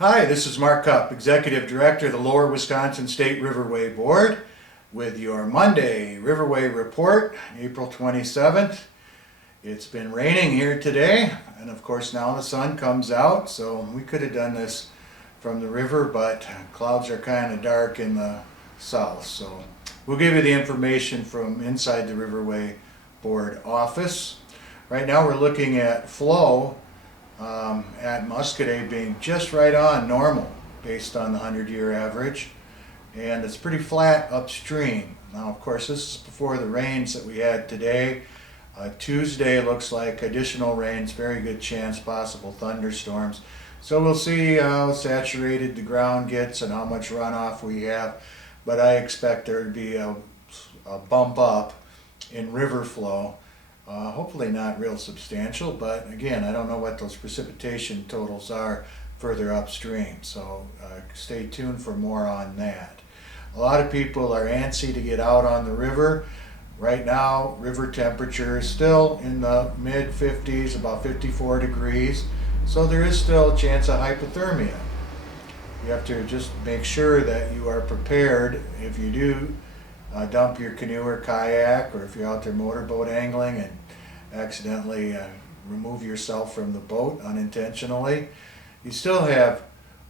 Hi, this is Mark Cupp, Executive Director of the Lower Wisconsin State Riverway Board, with your Monday Riverway Report, April 27th. It's been raining here today, and of course now the sun comes out, so we could have done this from the river, but clouds are kind of dark in the south, so we'll give you the information from inside the Riverway Board office. Right now we're looking at flow at Muscadet being just right on normal based on the 100-year average, and it's pretty flat upstream. Now, of course, this is before the rains that we had today. Tuesday looks like additional rains, very good chance, possible thunderstorms. So we'll see how saturated the ground gets and how much runoff we have, but I expect there to be a bump up in river flow. Hopefully not real substantial, but again, I don't know what those precipitation totals are further upstream, so stay tuned for more on that. A lot of people are antsy to get out on the river. Right now, river temperature is still in the mid 50s, about 54 degrees, so there is still a chance of hypothermia. You have to just make sure that you are prepared if you do dump your canoe or kayak, or if you're out there motorboat angling and accidentally remove yourself from the boat unintentionally. You still have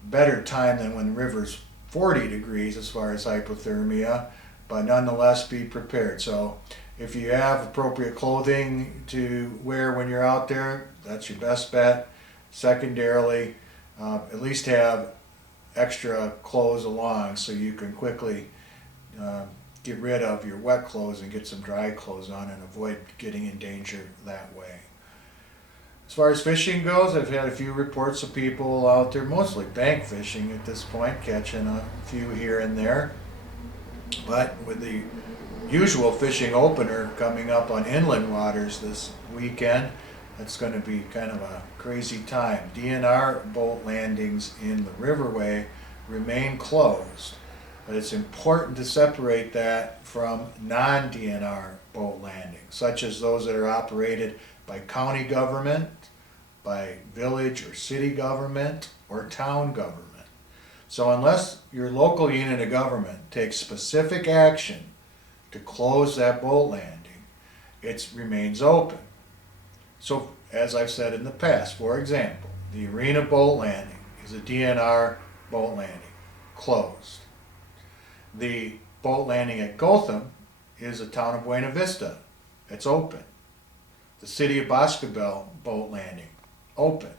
better time than when the river's 40 degrees as far as hypothermia, but nonetheless be prepared. So if you have appropriate clothing to wear when you're out there, that's your best bet. Secondarily, at least have extra clothes along so you can quickly get rid of your wet clothes and get some dry clothes on and avoid getting in danger that way. As far as fishing goes, I've had a few reports of people out there, mostly bank fishing at this point, catching a few here and there. But with the usual fishing opener coming up on inland waters this weekend, it's going to be kind of a crazy time. DNR boat landings in the Riverway remain closed. But it's important to separate that from non-DNR boat landings, such as those that are operated by county government, by village or city government, or town government. So unless your local unit of government takes specific action to close that boat landing, it remains open. So as I've said in the past, for example, the Arena boat landing is a DNR boat landing, closed. The boat landing at Gotham is a town of Buena Vista. It's open. The city of Boscobel boat landing, open.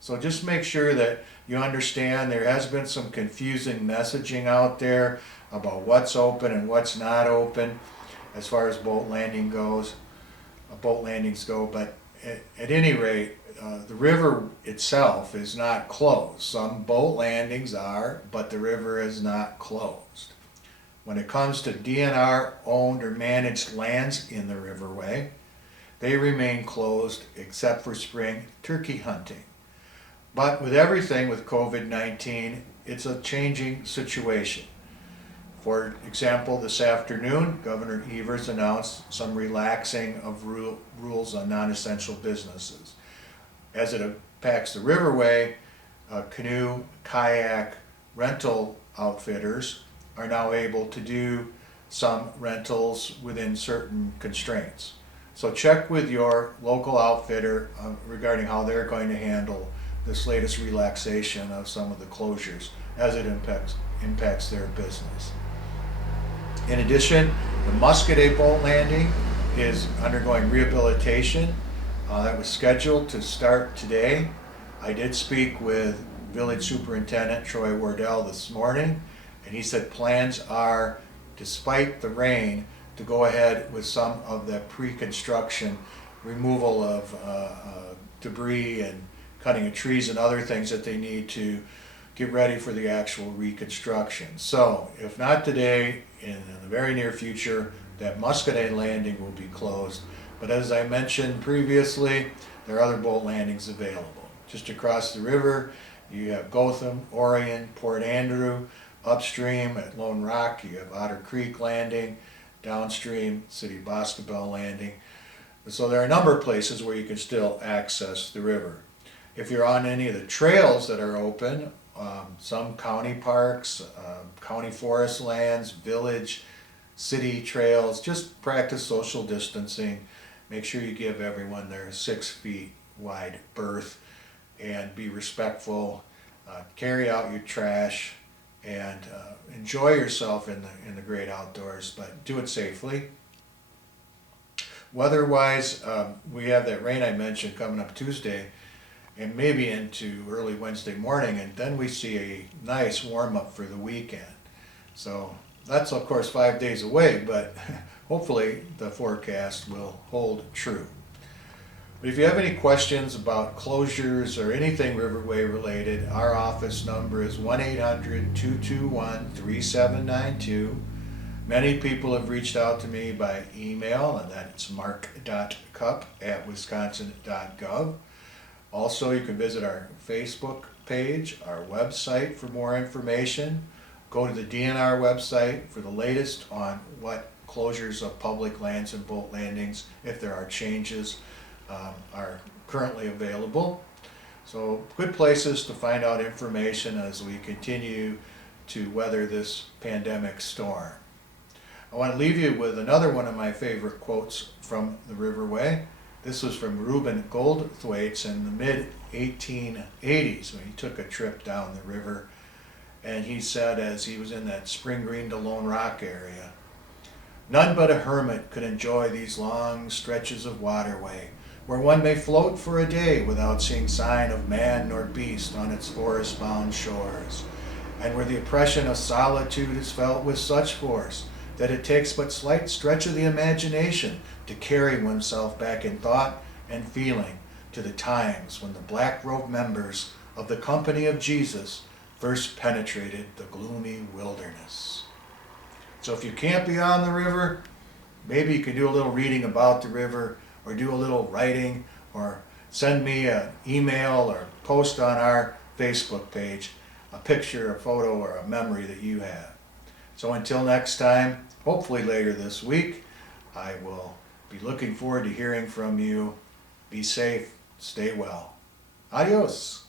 So just make sure that you understand there has been some confusing messaging out there about what's open and what's not open as far as boat landings go. But at any rate, the river itself is not closed. Some boat landings are, but the river is not closed. When it comes to DNR owned or managed lands in the Riverway, they remain closed except for spring turkey hunting. But with everything with COVID-19, it's a changing situation. For example, this afternoon, Governor Evers announced some relaxing of rules on non-essential businesses. As it impacts the Riverway, canoe, kayak, rental outfitters are now able to do some rentals within certain constraints. So check with your local outfitter regarding how they're going to handle this latest relaxation of some of the closures as it impacts their business. In addition, the Muscadet boat landing is undergoing rehabilitation. That was scheduled to start today. I did speak with Village Superintendent Troy Wardell this morning, and he said plans are, despite the rain, to go ahead with some of the pre-construction removal of debris and cutting of trees and other things that they need to get ready for the actual reconstruction. So, if not today, in the very near future, that Muscadet landing will be closed. But as I mentioned previously, there are other boat landings available. Just across the river, you have Gotham, Orion, Port Andrew. Upstream at Lone Rock, you have Otter Creek Landing. Downstream, City of Boscobel Landing. So there are a number of places where you can still access the river. If you're on any of the trails that are open, some county parks, county forest lands, village, city trails, just practice social distancing. Make sure you give everyone their 6 feet wide berth and be respectful. Carry out your trash and enjoy yourself in the great outdoors, but do it safely. Weather-wise, we have that rain I mentioned coming up Tuesday and maybe into early Wednesday morning, and then we see a nice warm-up for the weekend. So that's of course 5 days away, but hopefully the forecast will hold true. But if you have any questions about closures or anything Riverway related, our office number is 1-800-221-3792. Many people have reached out to me by email, and that's mark.cupp@wisconsin.gov. Also, you can visit our Facebook page, our website for more information. Go to the DNR website for the latest on what closures of public lands and boat landings, if there are changes, are currently available. So good places to find out information as we continue to weather this pandemic storm. I want to leave you with another one of my favorite quotes from the Riverway. This was from Reuben Goldthwait in the mid-1880s when he took a trip down the river. And he said, as he was in that Spring Green to Lone Rock area, "None but a hermit could enjoy these long stretches of waterway, where one may float for a day without seeing sign of man nor beast on its forest-bound shores, and where the oppression of solitude is felt with such force that it takes but slight stretch of the imagination to carry oneself back in thought and feeling to the times when the black-robed members of the Company of Jesus first penetrated the gloomy wilderness." So if you can't be on the river, maybe you can do a little reading about the river, or do a little writing, or send me an email or post on our Facebook page a picture, a photo, or a memory that you have. So until next time, hopefully later this week, I will be looking forward to hearing from you. Be safe, stay well. Adios.